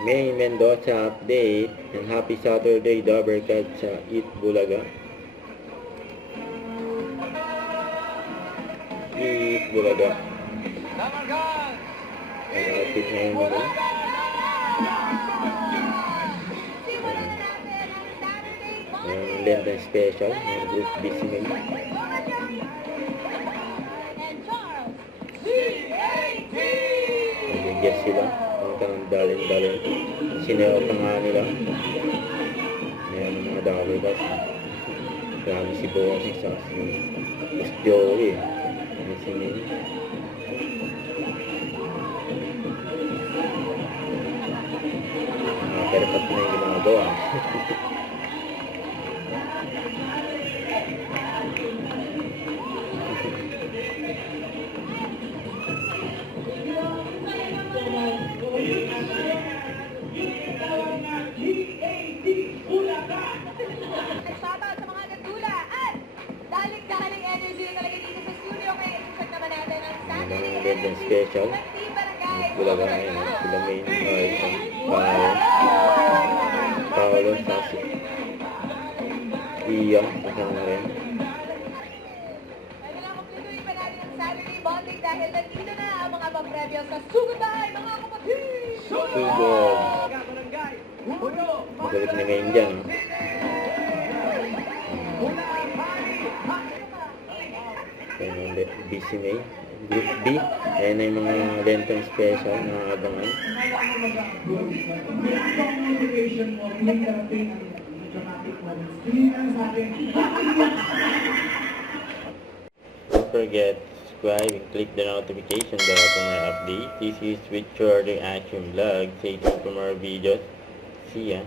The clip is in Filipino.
May Mendoza update and happy Saturday Dabarkad sa Eat Bulaga. Eat Bulaga. Ang outfit ngayon nila. Ang Lenten Special, ang group Disney. Nag-guess sila. Ang dalin-dalin. Sineo pa nga nila. Ayan ang mga Dabarkad. Grabe si Bossing sa Mas Joey. Ayan si Min. Perfect na yung ginagawa. Shoutout sa mga nagdula at daling-daling energy na talaga dito sa studio kaya i-check naman natin ang Saturday Ang Lenten Special. Bulaga ngayon. Sila main. Paolo Sasi. Iyong. Kasama rin. Ay, kailangan kumpletuhin pa natin ang Saturday bonding dahil nandito na ang mga pang-preview sa Sugutay, mga kapatid! Sugod. Magalit na ngayon dyan. Ayan ang BCMA. Group B. Ayan na yung mga Lenten Special na abangan. Don't forget to subscribe and click the notification bell for more updates. This is With Jordan Action Vlog. Stay tuned for more videos. See ya.